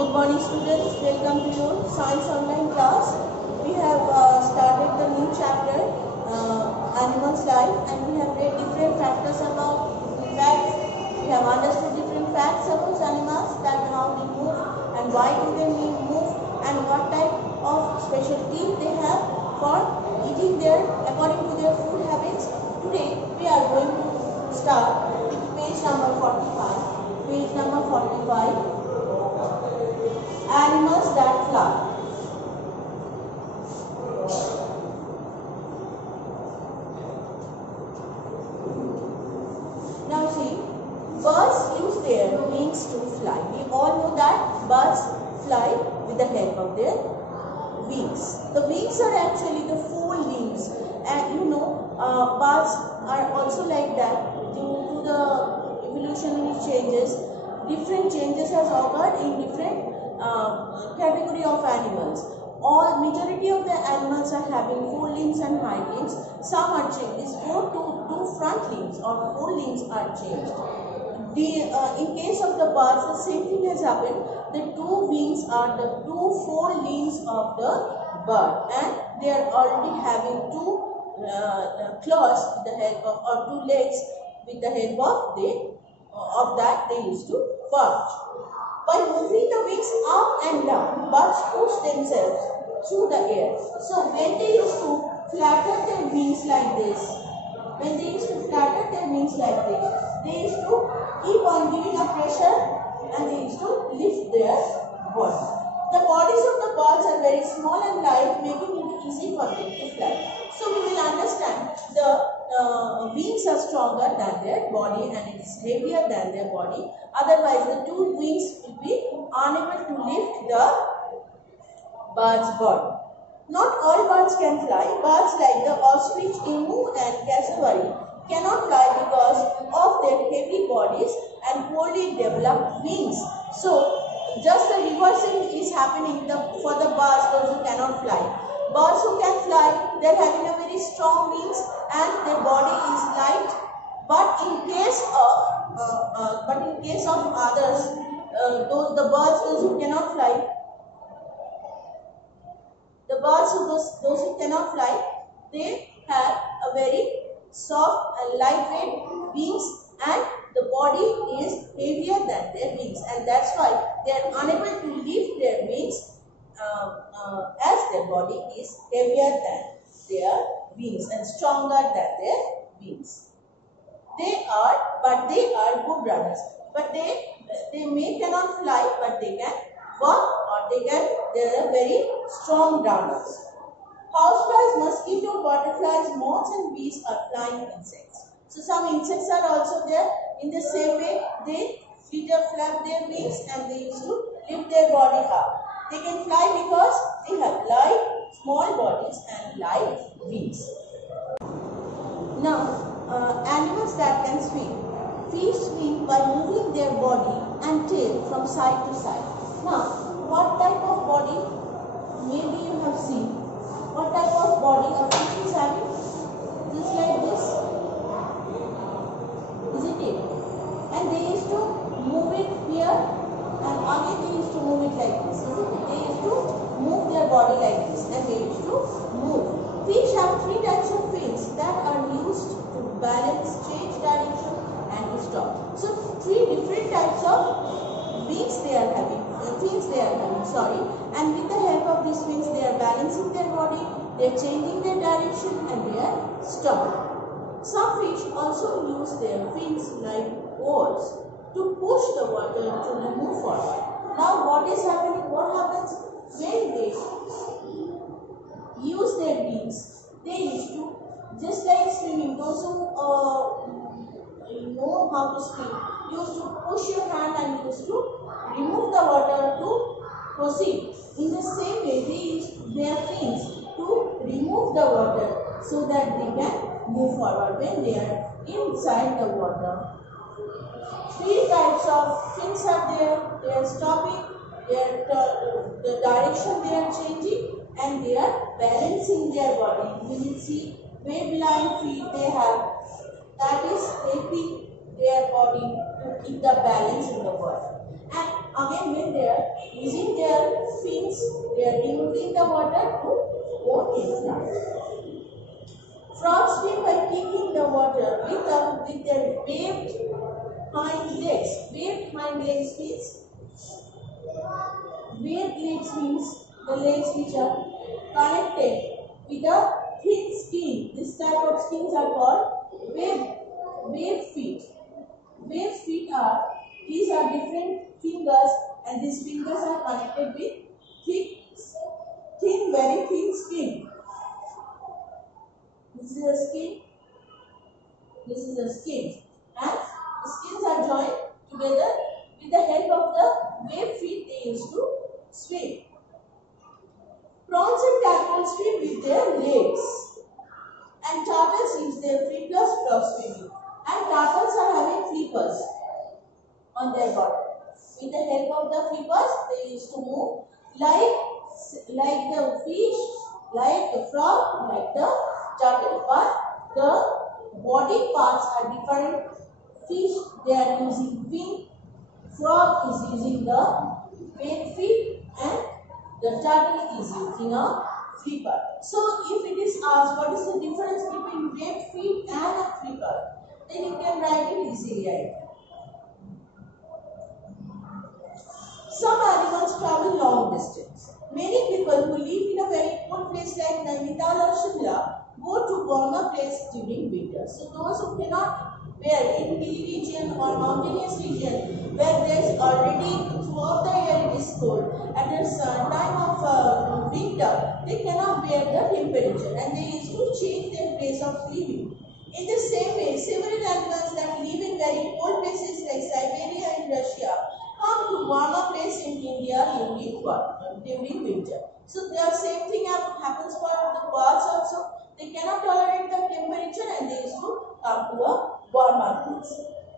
Good morning students, welcome to your science online class. We have started the new chapter animals life, and we have read different factors about different facts. We have understood different facts about animals, that how they move and why do they move and what type of special teeth they have for eating their according to their food habits. Today we are going to start with page number 45. Page number 45. Animals that fly. Now see, birds use their wings to fly. We all know that birds fly with the help of their wings. The wings are actually the four limbs, and birds are also like that. Due to the evolutionary changes, different changes has occurred in different category of animals. All majority of the animals are having four limbs and hind limbs. Some are changed. These two front limbs or four limbs are changed. In case of the birds, the same thing has happened. The two wings are the two four limbs of the bird, and they are already having two claws with the help of, or two legs with the help of that they used to perch. By moving the wings up and down, birds push themselves through the air. So when they used to flatter their wings like this, they used to keep on giving a pressure, and they used to lift their body. The bodies of the birds are very small and light, making it easy for them to fly. So we will understand the wings are stronger than their body, and it is heavier than their body. Otherwise, the two wings will be unable to lift the bird's body. Not all birds can fly. Birds like the ostrich, emu and cassowary cannot fly because of their heavy bodies and poorly developed wings. So, just the reversing is happening for the birds, those who cannot fly. Birds who can fly, they are having a very strong wings and their body is light. But in case of others, those who cannot fly, those who cannot fly, they have a very soft and lightweight wings, and the body is heavier than their wings, and that's why they are unable to lift their wings as their body is heavier than their wings and stronger than their wings. They are good runners. But they cannot fly, but they can walk, or they are very strong runners. Houseflies, mosquito, butterflies, moths and bees are flying insects. So some insects are also there. In the same way, they flap their wings and they used to lift their body up. They can fly because they have light, small bodies and light wings. Now, animals that can swim. Fish swim by moving their body and tail from side to side. Now, what type of body? Maybe you have seen. What type of body a fish is having? Just like this. Isn't it? And they used to move it here, and again they used to move it like this. Isn't it? They used to move their body like this, and they used to move. Fish have three types of fins that are used to balance, change direction and to stop. So three different types of wings they are having, and with the help of these wings they are balancing their body, they are changing their direction and they are stopping. Some fish also use their fins like oars to push the water to move forward. Now what is happening? What happens when they use their wings? They used to, just like swimming, those who know how to swim, used to push your hand and used to remove the water to proceed. In the same way, they use their fins to remove the water so that they can move forward when they are inside the water. Three types of fins are there. They are stopping, the direction they are changing, and they are balancing their body. You will see wave-line feet they have. That is helping their body to keep the balance in the water. And again when they are using their fins, they are removing the water to go inland. Frogs swim by kicking the water with their waved hind legs. Waved hind legs means the legs which are connected with a thin skin. This type of skins are called wave feet. Wave feet are, these are different fingers, and these fingers are connected with very thin skin. This is a skin. This is a skin, and the skins are joined together with the help of the wave feet they used to swim. Prawns and tadpoles swim with their legs, and turtles use their flippers for swimming. And turtles are having flippers on their body. With the help of the flippers, they used to move like the fish, like the frog, like the turtle. But the body parts are different. Fish, they are using fin. Frog is using the wave feet, and the turtle is using a flipper. So, if it is asked what is the difference between wave feet and a flipper, then you can write it easily, right? Some animals travel long distance. Many people who live in a very cold place like Nainital or Shimla go to warmer place during winter. So those who cannot bear in hilly region or mountainous region where there is already throughout the year it is cold, at the time of winter they cannot bear the temperature, and they used to change their place of living. In the same way, several animals that live in very cold places like Siberia and Russia come to warmer place in India during winter. So the same thing happens for the birds also. They cannot tolerate the temperature, and they used to come to a warmer place.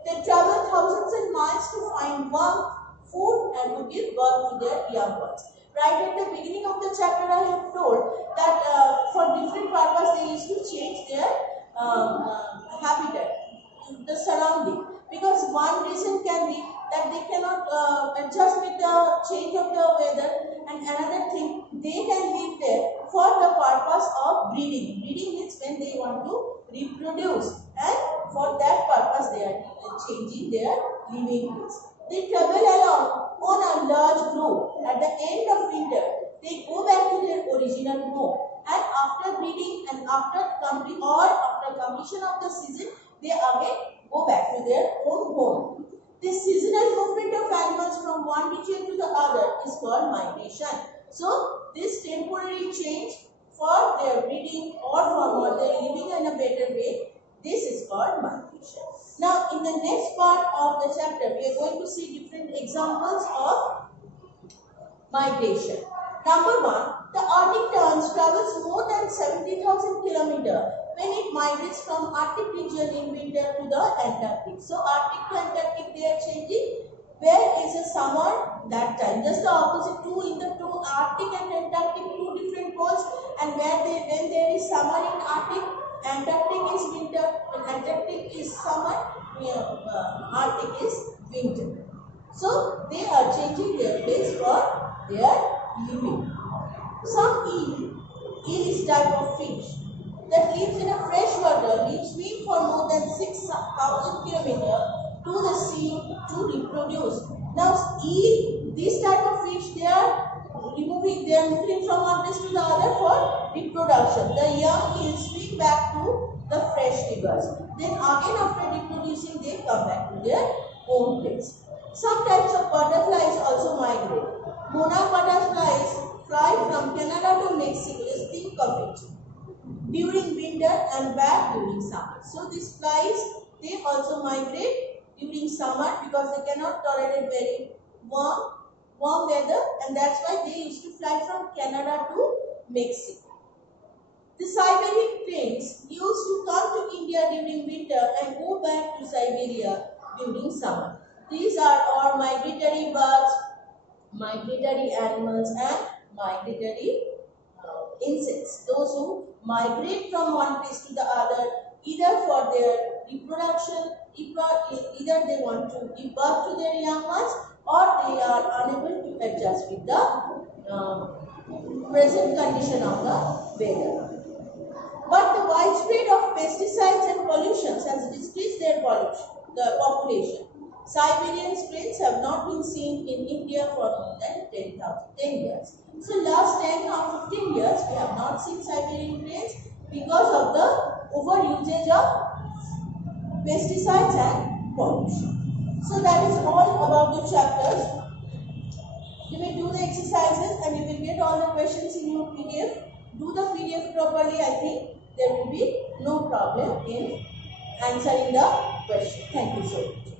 They travel thousands of miles to find warm food and to give birth to their young ones. Right at the beginning of the chapter, I have told that for different purpose they used to change their habitat, the surrounding, because one reason can be that they cannot adjust with the change of the weather, and another thing, they can live there for the purpose of breeding. Breeding means when they want to reproduce, and for that purpose they are changing their living place. They travel along on a large group. At the end of winter, they go back to their original home, and after breeding and after completion of the season, they again go back to their own home. This seasonal movement of animals from one region to the other is called migration. So, this temporary change for their breeding or for their living in a better way, this is called migration. Now, in the next part of the chapter, we are going to see different examples of migration. Number 1, the Arctic tern travels more than 70,000 kilometers when it migrates from Arctic region in winter to the Antarctic. So, Arctic to Antarctic they are changing. Where is a summer? That time. Just the opposite, in the two Arctic and Antarctic, two different poles. And when there is summer in Arctic, Antarctic is winter. When Antarctic is summer, Arctic is winter. So, they are changing their place for their living. Some eel is type of fish that lives in a fresh water, swim for more than 6,000 kilometers to the sea to reproduce. Now, eel, this type of fish, they are moving from one place to the other for reproduction. The young eels swim back to the fresh rivers. Then again after reproducing, they come back to their own place. Some types of butterflies also migrate. Monarch butterflies fly from Canada to Mexico. Just think of it. During winter and back during summer. So these flies, they also migrate during summer because they cannot tolerate very warm weather, and that's why they used to fly from Canada to Mexico. The Siberian cranes used to come to India during winter and go back to Siberia during summer. These are our migratory birds, migratory animals, and migratory insects. Those who migrate from one place to the other, either for their reproduction, either they want to give birth to their young ones, or they are unable to adjust with the present condition of the weather. But the widespread of pesticides and pollutions has decreased their population. Siberian springs have not been seen in India for more than 10 years. So last 10 or 15 years we have not seen Siberian cranes because of the over-usage of pesticides and pollution. So that is all about the chapters. You will do the exercises and you will get all the questions in your PDF. Do the PDF properly. I think there will be no problem in answering the question. Thank you so much.